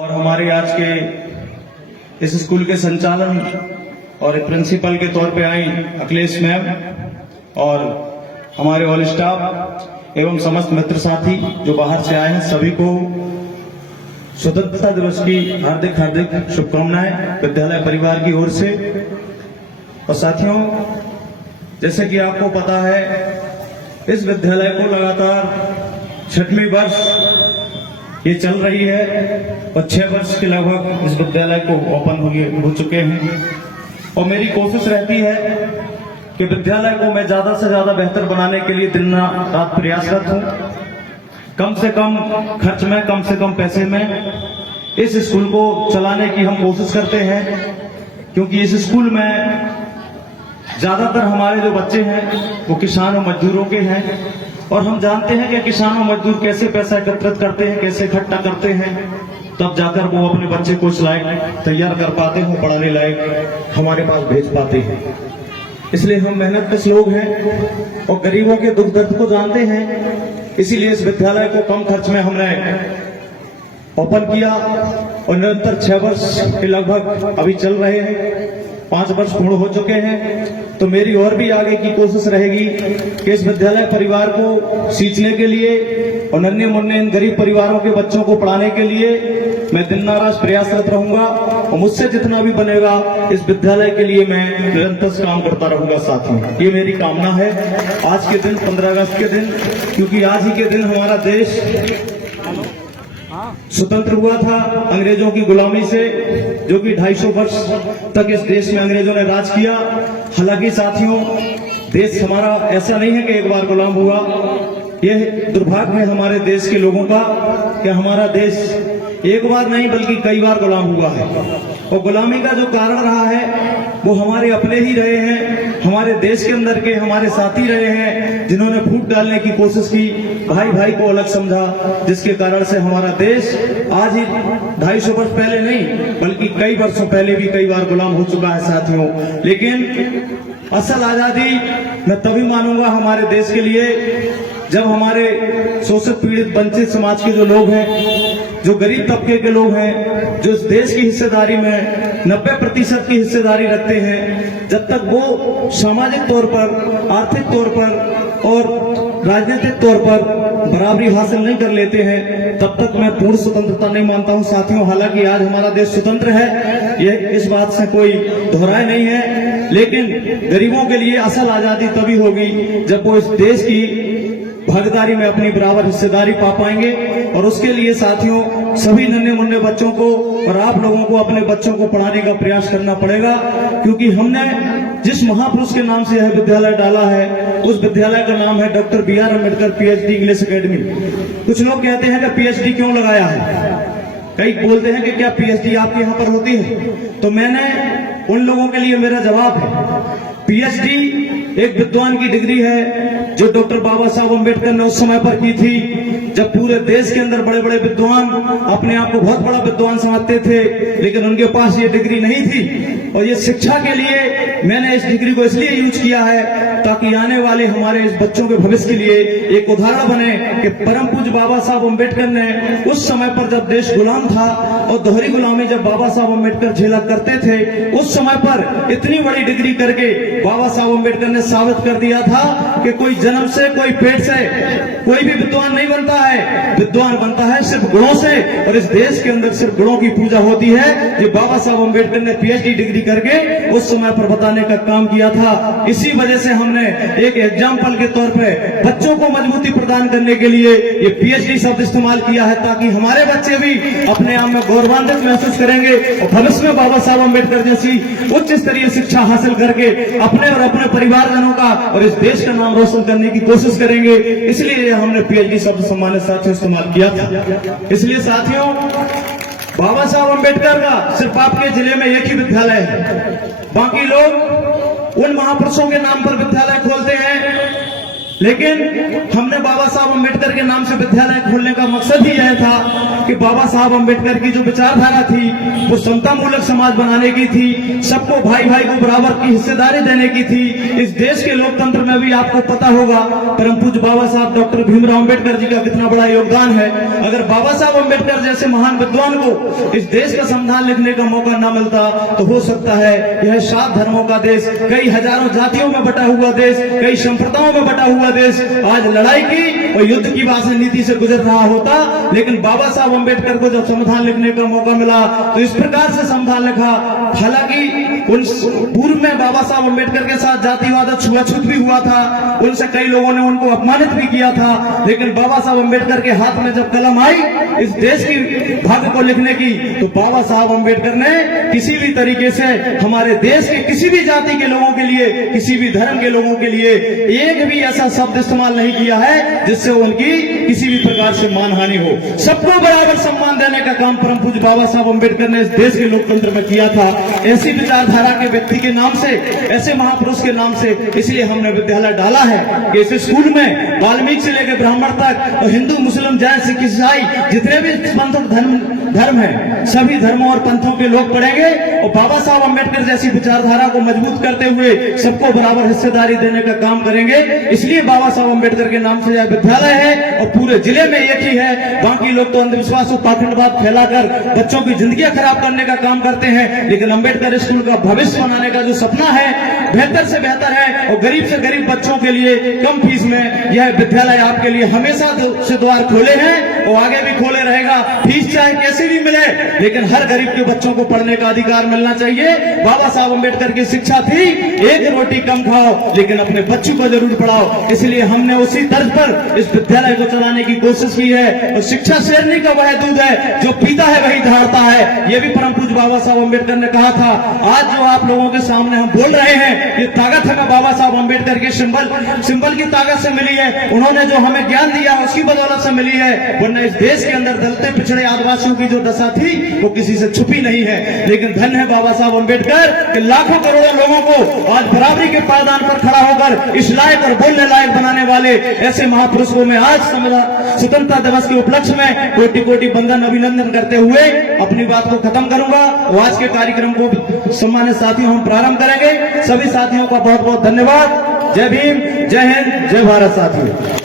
और हमारे आज के इस स्कूल के संचालन और प्रिंसिपल के तौर पे आई अखिलेश मैम और हमारे ऑल स्टाफ एवं समस्त मित्र साथी जो बाहर से आए हैं, सभी को स्वतंत्रता दिवस की हार्दिक हार्दिक शुभकामनाएं विद्यालय परिवार की ओर से। और साथियों, जैसे कि आपको पता है, इस विद्यालय को लगातार 6वीं वर्ष ये चल रही है और 6 वर्ष के लगभग इस विद्यालय को ओपन हो चुके हैं। और मेरी कोशिश रहती है कि विद्यालय को मैं ज्यादा से ज्यादा बेहतर बनाने के लिए दिन रात प्रयासरत हूं। कम से कम खर्च में, कम से कम पैसे में इस स्कूल को चलाने की हम कोशिश करते हैं, क्योंकि इस स्कूल में ज्यादातर हमारे जो बच्चे हैं वो किसान और मजदूरों के हैं। और हम जानते हैं कि किसान और मजदूर कैसे पैसा एकत्रित करते हैं, कैसे इकट्ठा करते हैं, तब जाकर वो अपने बच्चे को इस लायक तैयार कर पाते हैं, पढ़ाने लायक हमारे पास भेज पाते हैं। इसलिए हम मेहनत कश लोग हैं और गरीबों के दुख दर्द को जानते हैं। इसीलिए इस विद्यालय को कम खर्च में हमने ओपन किया और निरंतर 6 वर्ष के लगभग अभी चल रहे हैं। 5 वर्ष पूर्ण हो चुके हैं। तो मेरी और भी आगे की कोशिश रहेगी कि इस विद्यालय परिवार को सींचने के लिए और नन्हे मुन्ने इन गरीब परिवारों के बच्चों को पढ़ाने के लिए मैं दिन रात प्रयासरत रहूंगा और मुझसे जितना भी बनेगा इस विद्यालय के लिए मैं निरंतर काम करता रहूंगा। साथियों, ये मेरी कामना है आज के दिन, 15 अगस्त के दिन, क्योंकि आज ही के दिन हमारा देश स्वतंत्र हुआ था अंग्रेजों की गुलामी से, जो कि 250 वर्ष तक इस देश में अंग्रेजों ने राज किया। हालांकि साथियों, देश हमारा ऐसा नहीं है कि एक बार गुलाम हुआ। यह दुर्भाग्य है हमारे देश के लोगों का कि हमारा देश एक बार नहीं बल्कि कई बार गुलाम हुआ है। और गुलामी का जो कारण रहा है वो हमारे अपने ही रहे हैं, हमारे देश के अंदर के हमारे साथी रहे हैं, जिन्होंने फूट डालने की कोशिश की, भाई भाई को अलग समझा, जिसके कारण से हमारा देश आज ही 250 वर्ष पहले नहीं बल्कि कई वर्षों पहले भी कई बार गुलाम हो चुका है। साथियों, लेकिन असल आजादी मैं तभी मानूंगा हमारे देश के लिए जब हमारे शोषित पीड़ित वंचित समाज के जो लोग हैं, जो गरीब तबके के लोग हैं, जो इस देश की हिस्सेदारी में 90% की हिस्सेदारी रखते हैं, जब तक वो सामाजिक तौर पर, आर्थिक तौर पर और राजनीतिक तौर पर बराबरी हासिल नहीं कर लेते हैं, तब तक मैं पूर्ण स्वतंत्रता नहीं मानता हूं। साथियों, हालांकि आज हमारा देश स्वतंत्र है, ये इस बात से कोई दोहराए नहीं है, लेकिन गरीबों के लिए असल आजादी तभी होगी जब वो इस देश की भागीदारी में अपनी बराबर हिस्सेदारी पा पाएंगे। और उसके लिए साथियों, सभी नन्हे मुन्ने बच्चों को और आप लोगों को अपने बच्चों को पढ़ाने का प्रयास करना पड़ेगा, क्योंकि हमने जिस महापुरुष के नाम से यह विद्यालय डाला है, उस विद्यालय का नाम है doctor BR Ambedkar PhD English academy. कुछ लोग कहते हैं कि PhD क्यों लगाया है, कई बोलते हैं कि क्या PhD आपके यहाँ पर होती है। तो मैंने उन लोगों के लिए मेरा जवाब है, PhD एक विद्वान की डिग्री है जो डॉक्टर बाबा साहब अम्बेडकर ने उस समय पर की थी, जब पूरे देश के अंदर बड़े बड़े विद्वान अपने आप को बहुत बड़ा विद्वान समझते थे, लेकिन उनके पास ये डिग्री नहीं थी। और ये शिक्षा के लिए मैंने इस डिग्री को इसलिए यूज किया है ताकि आने वाले हमारे इस बच्चों के भविष्य के लिए एक उदाहरण बने कि परम पूज्य बाबा साहब अम्बेडकर ने उस समय पर जब देश गुलाम था और दोहरी गुलामी जब बाबा साहब अम्बेडकर झेला करते थे, उस समय पर इतनी बड़ी डिग्री करके बाबा साहब अम्बेडकर ने साबित कर दिया था कि कोई जन्म से, कोई पेट से कोई भी विद्वान नहीं बनता है, विद्वान बनता है सिर्फ गुणों से। और इस देश के अंदर सिर्फ गुणों की पूजा होती है। ये बाबा साहब अम्बेडकर ने PhD डिग्री करके उस समय पर बताने का काम किया था। इसी वजह से हमने एक एग्जाम्पल के तौर पे बच्चों को मजबूती प्रदान करने के लिए ये PhD शब्द इस्तेमाल किया है, ताकि हमारे बच्चे भी अपने आप में गौरवान्वित महसूस करेंगे और भविष्य में बाबा साहब अम्बेडकर जैसी उच्च स्तरीय शिक्षा हासिल करके अपने और अपने परिवारजनों का और इस देश का नाम रोशन करने की कोशिश करेंगे। इसलिए हमने PhD शब्द सम्मानित साथियों इस्तेमाल किया था। इसलिए साथियों, बाबा साहब अम्बेडकर का सिर्फ आपके जिले में एक ही विद्यालय है, बाकी लोग उन महापुरुषों के नाम पर विद्यालय खोलते हैं लेकिन हमने बाबा साहब अम्बेडकर के नाम से विद्यालय खोलने का मकसद ही यह था कि बाबा साहब अम्बेडकर की जो विचारधारा थी वो समता मूलक समाज बनाने की थी, सबको भाई भाई को बराबर की हिस्सेदारी देने की थी। इस देश के लोकतंत्र में भी आपको पता होगा परम पूज्य बाबा साहब डॉक्टर भीमराव अम्बेडकर जी का कितना बड़ा योगदान है। अगर बाबा साहब अम्बेडकर जैसे महान विद्वान को इस देश का संविधान लिखने का मौका न मिलता तो हो सकता है यह 7 धर्मों का देश, कई हजारों जातियों में बटा हुआ देश, कई संप्रदायों में बटा हुआ देश आज लड़ाई की और युद्ध की राजनीति से गुजर रहा होता। लेकिन बाबा साहब अम्बेडकर को जब संविधान लिखने का मौका मिला तो इस प्रकार से संविधान लिखा। हालांकि उन पूर्व में बाबा साहब अम्बेडकर के साथ जातिवाद और छुआछूत भी हुआ था, उनसे कई लोगों ने उनको अपमानित भी किया था। लेकिन बाबा साहब अम्बेडकर के हाथ में जब कलम आई इस देश की भाग्य को लिखने की तो बाबा साहब अम्बेडकर ने किसी भी तरीके से हमारे देश के किसी भी जाति के लोगों के लिए, किसी भी धर्म के लोगों के लिए एक भी ऐसा शब्द इस्तेमाल नहीं किया है जिससे उनकी किसी भी प्रकार से मानहानि हो। सबको बराबर सम्मान देने का काम परम पूज्य बाबा साहब अम्बेडकर ने इस देश के लोकतंत्र में किया था। ऐसी विचारधारा के व्यक्ति के नाम से, ऐसे महापुरुष के नाम से इसलिए हमने विद्यालय डाला है कि इस स्कूल में वाल्मीकि से लेकर ब्राह्मण तक और हिंदू, मुस्लिम, जैन, सिख, ईसाई जितने भी पंथ धर्म है सभी धर्मों और पंथों के लोग पढ़ेंगे और बाबा साहब अम्बेडकर जैसी विचारधारा को मजबूत करते हुए सबको बराबर हिस्सेदारी देने का काम करेंगे। इसलिए बाबा साहब अम्बेडकर के नाम से यह विद्यालय है और पूरे जिले में एक ही है। बाकी लोग तो अंधविश्वास और पाखंडवाद फैलाकर बच्चों की जिंदगियां खराब करने का काम करते हैं, लेकिन अम्बेडकर स्कूल का भविष्य बनाने का जो सपना है बेहतर से बेहतर है और गरीब से गरीब बच्चों के लिए कम फीस में यह विद्यालय आपके लिए हमेशा से द्वार खोले हैं और आगे भी खोले रहेगा। फीस चाहे कैसी भी मिले लेकिन हर गरीब के बच्चों को पढ़ने का अधिकार मिलना चाहिए। बाबा साहब अम्बेडकर की शिक्षा थी एक रोटी कम खाओ लेकिन अपने बच्चों को जरूर पढ़ाओ। इसलिए हमने उसी तर्ज पर इस विद्यालय को चलाने की कोशिश की है और शिक्षा शेरनी का वह दूध है जो पीता है वही धारता है, ये भी परम पूज्य बाबा साहब अम्बेडकर ने कहा था। आज जो आप लोगों के सामने हम बोल रहे हैं ये ताकत हमें बाबा साहब अम्बेडकर के सिंबल की ताकत से मिली है। उन्होंने जो हमें ज्ञान दिया उसकी बदौलत से मिली है, वरना इस देश के अंदर दलित, पिछड़े, आदिवासियों की जो दशा थी वो किसी से छुपी नहीं है। लेकिन धन्य है बाबा साहब अम्बेडकर कि लाखों करोड़ों लोगों को आज बराबरी के पायदान पर खड़ा होकर इस लायक और बोलने लायक बनाने वाले ऐसे महापुरुष को मैं आज स्वतंत्रता दिवस के उपलक्ष्य में कोटि कोटि वंदन अभिनंदन करते हुए अपनी बात को खत्म करूंगा। आज के कार्यक्रम को सम्मानित साथियों हम प्रारंभ करेंगे। सभी साथियों का बहुत बहुत धन्यवाद। जय भीम, जय हिंद, जय भारत साथियों।